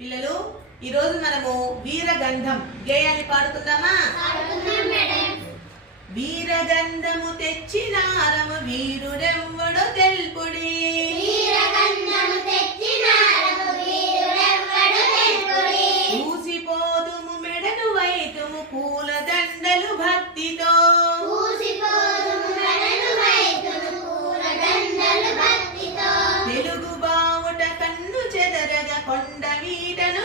పిల్లలు ఈరోజు మనము వీరగంధం గేయాన్ని పాడుకుందామా? వీరగంధము తెచ్చినారము వీరుడెవ్వడో తెల్పుడి, ఊసిపోదుము మెడను వైతుము పూలదండలు భక్తితో, తెలుగు బావుట కన్ను చెదరగ కొండ వీటను